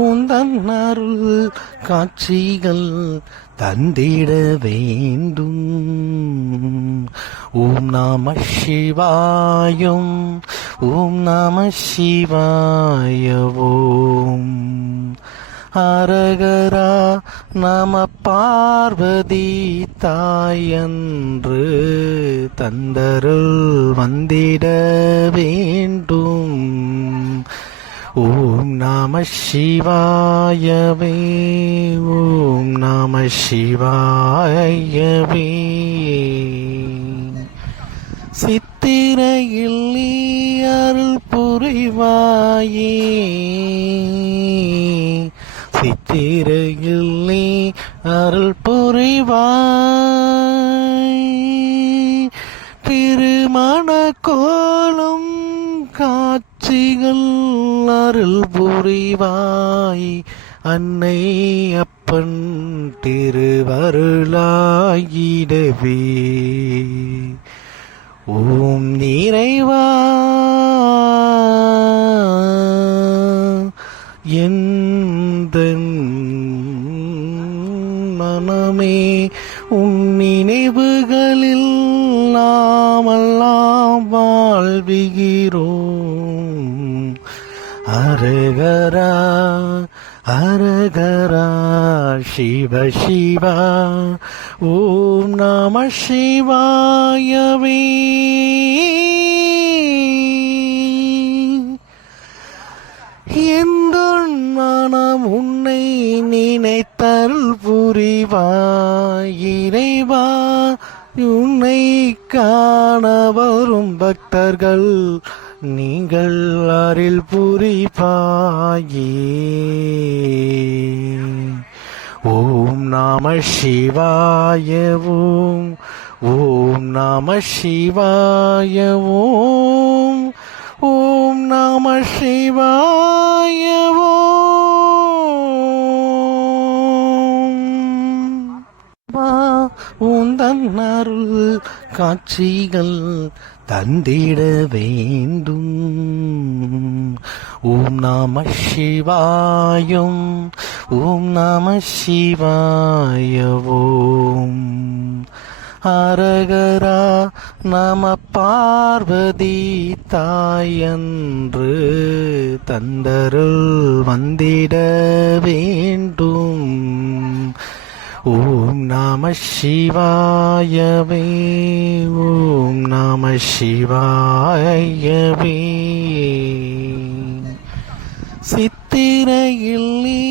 உந்தன் அருள் காட்சிகள் தந்திட வேண்டும். ஓம் நம சிவாயம், ஓம் நம சிவாய ஓம். அரகரா நம பார்வதி தாயன்று தந்தருள் வந்திட வேண்டும். ஓம் நம சிவாயவே, ஓம் நம சிவாயவே. சித்திரையில் நீ அருள் புரிவாயே, சித்திரையில் நீ அருள் புரிவாய். திருமண கோலம் காட்சிகள் அருள் புரிவாய். அன்னை அப்பன் திருவருளாயிடவே. ஓம் நிறைவா எந்தன் மனமே உன் நினைவுகளில் நாமெல்லாம் வாழ்வுகிறோம். அரகரா அரகரா சிவ சிவா. ஓம் நம சிவாயவே. எந்தன் மனம் உன்னை நினைத்தருள் புரிவாய். இறைவா, உன்னை காண வரும் பக்தர்கள் நீங்கள் அருள் புரிவாயே. ஓம் நம சிவாய ஓம், ஓம் நம சிவாய ஓம், ஓம் நம சிவாய ஓம். உந்தன் அருள் காட்சிகள் தந்திட வேண்டும். ஓம் நம சிவாயம், ஓம் நம சிவாய ஓம். அரகரா நம பார்வதி தாயன்று தந்தருள் வந்திட வேண்டும். ஓம் நம சிவாயவே, ஓம் நம சிவாயவே. சித்திரையில் நீ